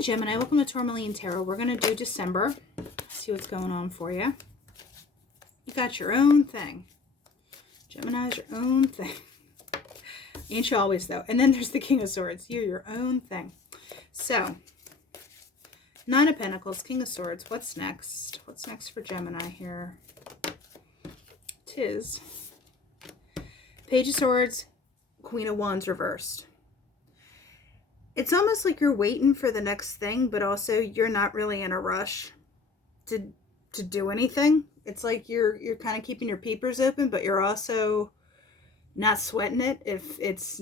Hey Gemini, welcome to Tourmaline Tarot. We're going to do December. See what's going on for you. You got your own thing. Gemini's your own thing. Ain't you always, though. And then there's the King of Swords. You're your own thing. So, Nine of Pentacles, King of Swords. What's next? What's next for Gemini here? Tis Page of Swords, Queen of Wands reversed. It's almost like you're waiting for the next thing, but also you're not really in a rush to do anything. It's like you're kind of keeping your peepers open, but you're also not sweating it if it's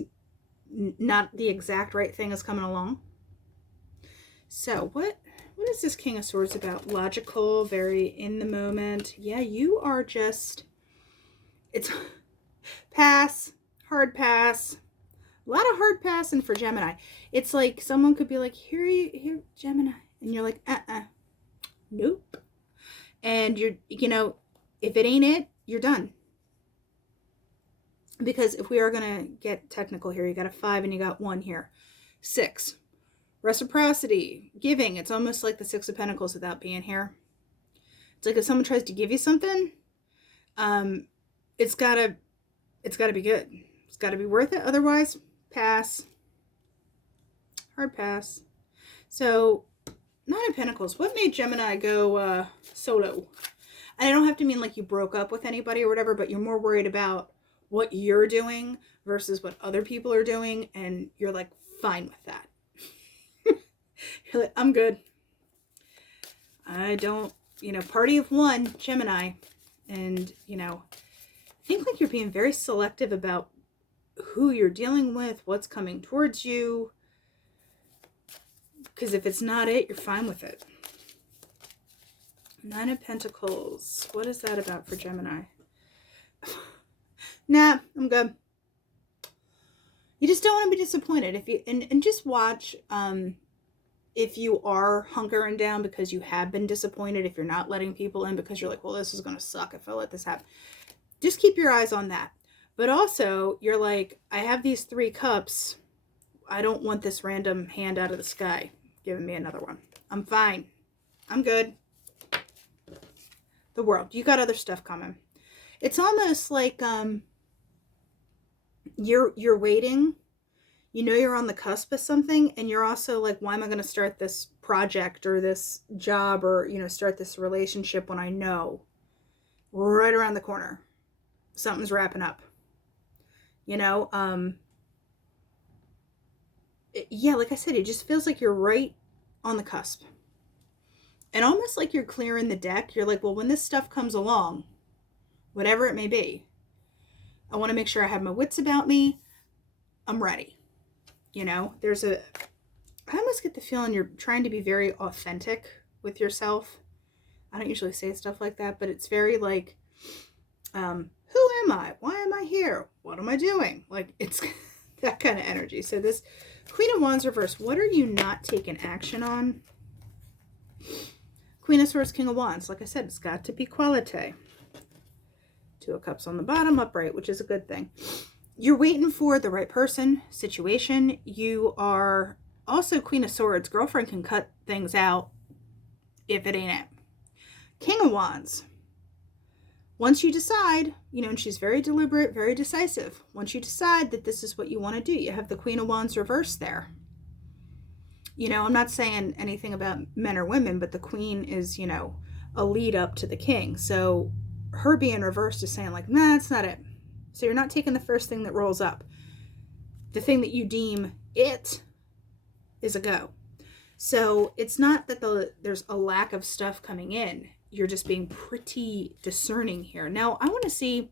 not the exact right thing is coming along. So what is this King of Swords about? Logical, very in the moment. Yeah, you are just, it's pass, hard pass. A lot of hard passing for Gemini. It's like someone could be like, here, Gemini. And you're like, nope. And you're, if it ain't it, you're done. Because if we are going to get technical here, you got a 5 and you got 1 here. 6. Reciprocity, giving. It's almost like the 6 of Pentacles without being here. It's like if someone tries to give you something, it's gotta be good. It's gotta be worth it. Otherwise, pass. Hard pass. So, Nine of Pentacles. What made Gemini go solo? And I don't have to mean like you broke up with anybody or whatever, but you're more worried about what you're doing versus what other people are doing, and you're like fine with that. You're like, I'm good. I don't, party of one, Gemini. And, I think like you're being very selective about who you're dealing with, what's coming towards you. Because if it's not it, you're fine with it. Nine of Pentacles. What is that about for Gemini? Nah, I'm good. You just don't want to be disappointed. If you and just watch if you are hunkering down because you have been disappointed, if you're not letting people in because you're like, well, this is going to suck if I let this happen. Just keep your eyes on that. But also, you're like, I have these 3 cups. I don't want this random hand out of the sky giving me another one. I'm fine. I'm good. The world. You got other stuff coming. It's almost like you're waiting. You're on the cusp of something, and you're also like, why am I going to start this project or this job or, start this relationship when I know right around the corner something's wrapping up? Yeah, like I said, it just feels like you're right on the cusp. And almost like you're clearing the deck. You're like, well, when this stuff comes along, whatever it may be, I want to make sure I have my wits about me. I'm ready. I almost get the feeling you're trying to be very authentic with yourself. I don't usually say stuff like that, but it's very like, who am I? Why am I here? What am I doing? Like, it's that kind of energy. So this Queen of Wands reverse, what are you not taking action on? Queen of Swords, King of Wands. Like I said, it's got to be quality. 2 of Cups on the bottom, upright, which is a good thing. You're waiting for the right person, situation. You are also Queen of Swords. Girlfriend can cut things out if it ain't it. King of Wands. Once you decide, and she's very deliberate, very decisive. Once you decide that this is what you want to do, you have the Queen of Wands reversed there. I'm not saying anything about men or women, but the Queen is, a lead up to the King. So her being reversed is saying like, nah, that's not it. So you're not taking the first thing that rolls up. The thing that you deem it is a go. So it's not that there's a lack of stuff coming in. You're just being pretty discerning here. Now, I want to see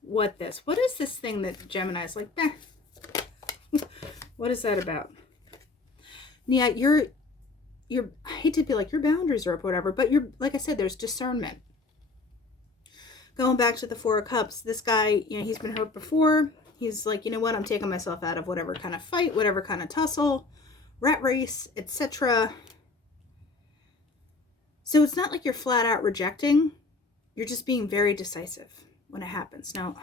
what is this thing that Gemini's like, what is that about? Yeah, you're, I hate to be like, your boundaries are up or whatever, but you're, like I said, there's discernment. Going back to the 4 of Cups, this guy, he's been hurt before. He's like, you know what? I'm taking myself out of whatever kind of fight, whatever kind of tussle, rat race, etc. So it's not like you're flat out rejecting. You're just being very decisive when it happens. Now,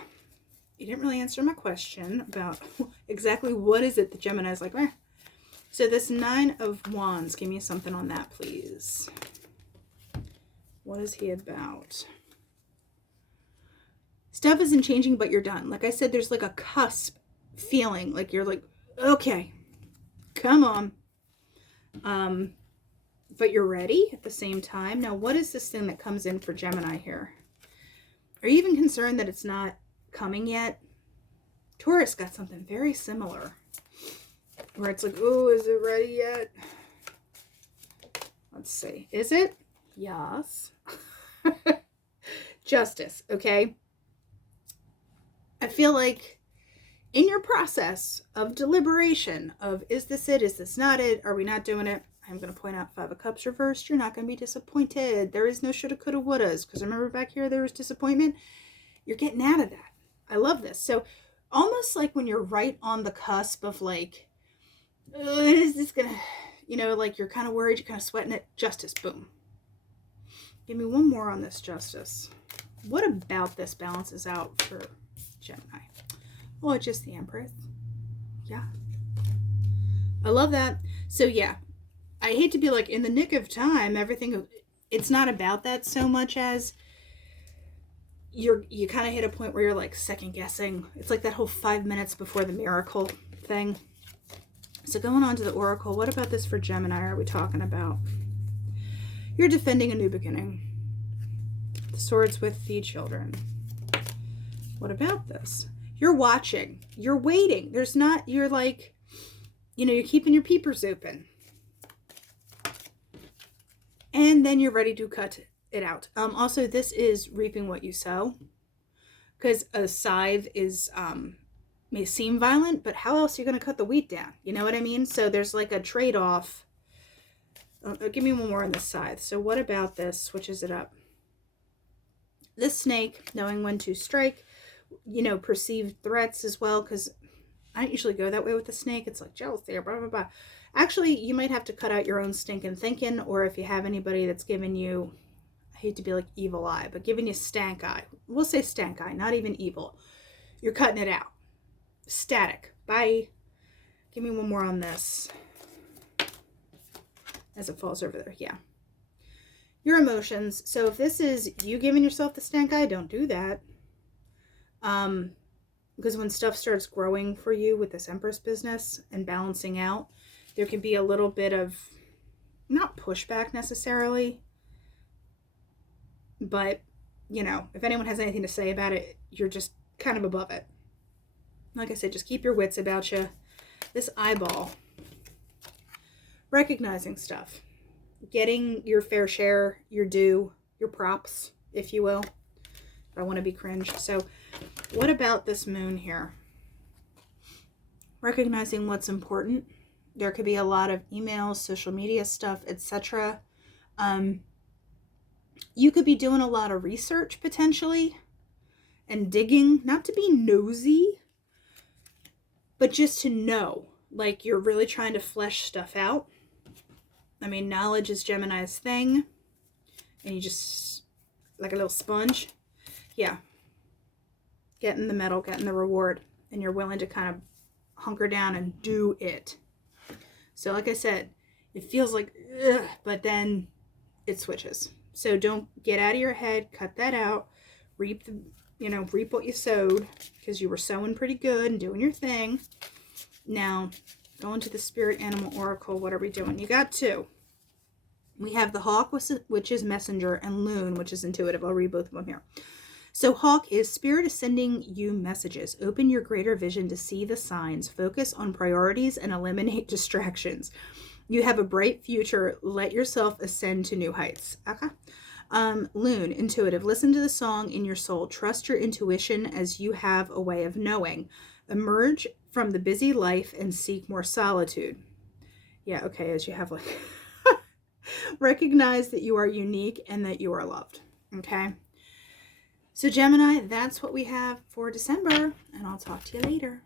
you didn't really answer my question about exactly what is it that Gemini's like, So this 9 of Wands, give me something on that, please. What is he about? Stuff isn't changing, but you're done. Like I said, there's like a cusp feeling. Like you're like, okay, come on. But you're ready at the same time. Now, what is this thing that comes in for Gemini here? Are you even concerned that it's not coming yet? Taurus got something very similar. Where it's like, oh, is it ready yet? Let's see. Is it? Yes. Justice, okay? I feel like in your process of deliberation of, is this it? Is this not it? Are we not doing it? I'm going to point out 5 of Cups reversed. You're not going to be disappointed. There is no shoulda, coulda, wouldas. Because remember back here, there was disappointment. You're getting out of that. I love this. So almost like when you're right on the cusp of like, is this going to, you know, like you're kind of worried, you're kind of sweating it. Justice, boom. Give me one more on this Justice. What about this balances out for Gemini? Oh, it's just the Empress. Yeah. I love that. So yeah, I hate to be like in the nick of time, everything, it's not about that so much as you kind of hit a point where you're like second guessing. It's like that whole 5 minutes before the miracle thing. So going on to the Oracle, what about this for Gemini are we talking about? You're defending a new beginning. The Swords with the children. What about this? You're watching. You're waiting. There's not, you're like, you know, you're keeping your peepers open. And then you're ready to cut it out. Also, this is reaping what you sow. Because a scythe is, may seem violent, but how else are you going to cut the wheat down? You know what I mean? So there's like a trade-off. Give me one more on this scythe. So what about this? Switches it up. This snake, knowing when to strike, you know, perceived threats as well, because I don't usually go that way with the snake. It's like jealousy or blah, blah, blah. Actually, you might have to cut out your own stinking thinking, or if you have anybody that's giving you, I hate to be like evil eye, but giving you stank eye. We'll say stank eye, not even evil. You're cutting it out. Static. Bye. Give me one more on this. As it falls over there. Yeah. Your emotions. So if this is you giving yourself the stank eye, don't do that. Because when stuff starts growing for you with this Empress business and balancing out, there can be a little bit of, not pushback necessarily, but, you know, if anyone has anything to say about it, you're just kind of above it. Like I said, just keep your wits about you. This eyeball, recognizing stuff, getting your fair share, your due, your props, if you will. If I want to be cringe. So what about this moon here? Recognizing what's important. There could be a lot of emails, social media stuff, etc. You could be doing a lot of research potentially and digging, not to be nosy, but just to know, like you're really trying to flesh stuff out. I mean, knowledge is Gemini's thing, and you just, like a little sponge. Yeah. Getting the medal, getting the reward, and you're willing to kind of hunker down and do it. So like I said, it feels like, ugh, but then it switches. So don't get out of your head, cut that out, reap the, you know, reap what you sowed, because you were sowing pretty good and doing your thing. Now, going to the Spirit Animal Oracle, what are we doing? You got 2. We have the Hawk, which is Messenger, and Loon, which is Intuitive. I'll read both of them here. So Hawk is Spirit is sending you messages. Open your greater vision to see the signs. Focus on priorities and eliminate distractions. You have a bright future. Let yourself ascend to new heights. Okay. Loon, Intuitive. Listen to the song in your soul. Trust your intuition as you have a way of knowing. Emerge from the busy life and seek more solitude. Yeah, okay, as you have like... Recognize that you are unique and that you are loved. Okay? So Gemini, that's what we have for December, and I'll talk to you later.